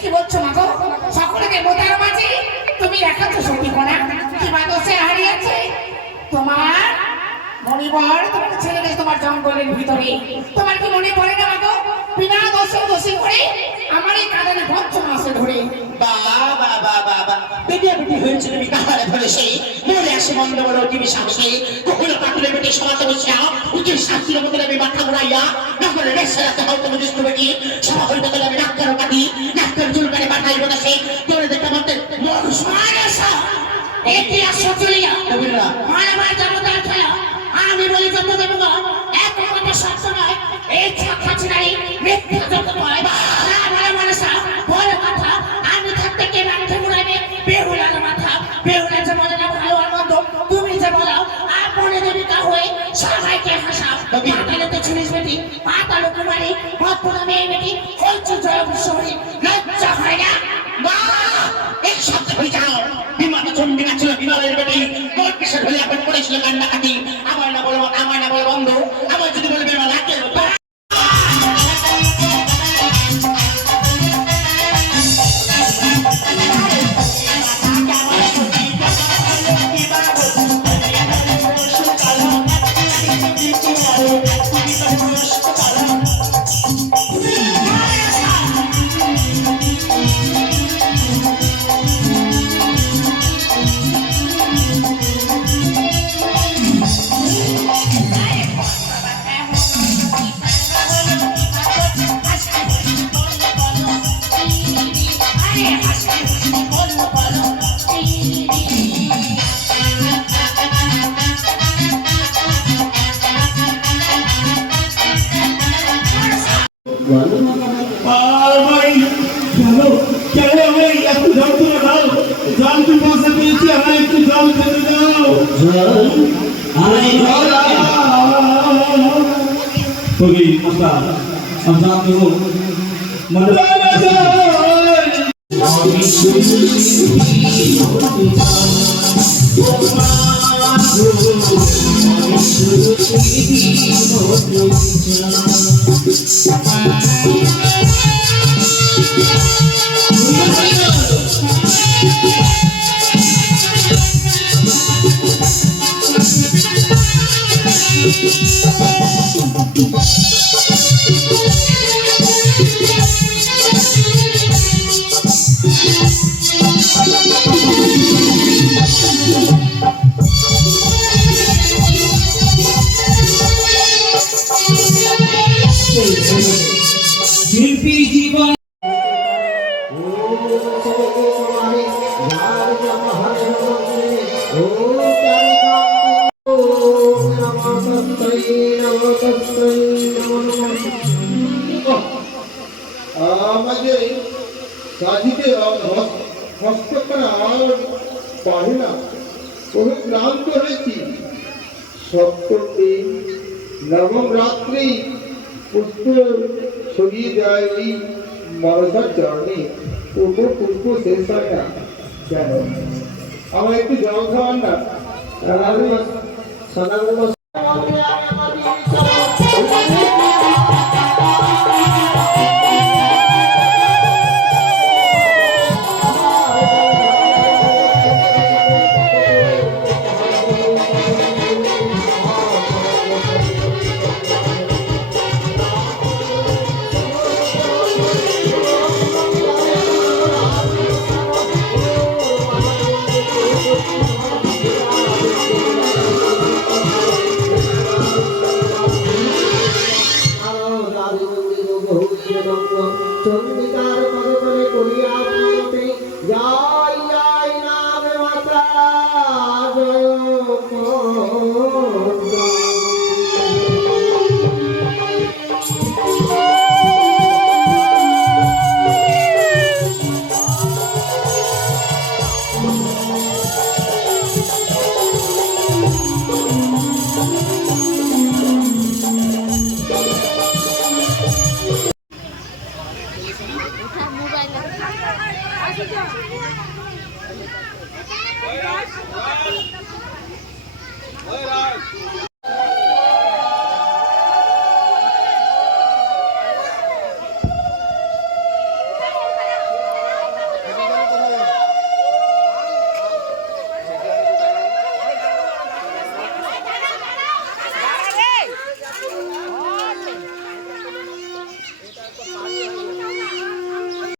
কি বলছো মা গো? সকলে দেবতার মাঝে তুমি দেখাচ্ছ সত্যি কোনা কি বাদসে হারিয়েছে তোমার মনিবর তোমার ছেলেকে তোমার জঙ্গলের ভিতরে তোমার কি মনে পড়ে না মা গো? বিনা দোষে দোষী করে আমার এই কাঁদানে 5 মাসে ধরে বাবা বাবা বাবা বেটি বেটি হয়েছে তুমি কাহারে ধরে সেই মনে আসে মন্দ বড় টিভি সাহসে কখনো পাটুরে বেটি সমাজে বসিয়া উচিত শাস্তির মতো আমি মাথা ঘুরাইয়া না করে রেসে রাখতে হয় তুমি দুষ্ট বেটি সভা হইতে গেলে আমি ডাক্তার কাটি ডাক্তার জুল করে পাঠাই বসে তোরে দেখতে বলতে মানসা এটি আসো চলিয়া মারামার জনতার খেলা আমি বলি যত দেব এক কথা সত্য নয় এই ছাত্রা ছিনাই মিথ্যা যত নয় মানসা বড় কথা আমি থাকতে কে রাখতে মুড়াবে বেহুলার মাথা বেহুলা যে বলে না ভালো আর মন্দ তুমি যে বলো আপনে দেবিকা হয়ে সবাইকে হাসাও পাতালেতে ছুরিস বেটি পাতালো কুমারী মতপুরা মেয়ে বেটি হচ্ছে জয় বিশ্বরী লজ্জা হয় না মা এক সপ্তাহ হয়ে যাও বিমানে চন্ডিকা ছিল বিমানের বেটি কোন কিসের হলে এখন পড়েছিল কান্নাকাটি আমার না বলো বন্ধু আমার যদি বলবে আমার লাগে জীবন আমাদের কাঁদিতে হস্তকরা আর পারে না, বহু ক্লান্ত হয়েছি। সপ্তম দিন নবম রাত্রি পুষ্প ছড়িয়ে যায় এই মনসার চরণে, পূর্ব পূর্ব শেষ হয় না কেন? আমার একটু জল খাওয়ান না। সদাগর চন্ডিকার পদতলে করিয়া প্রণতি জয় জয় নামে মাতা মোবাইল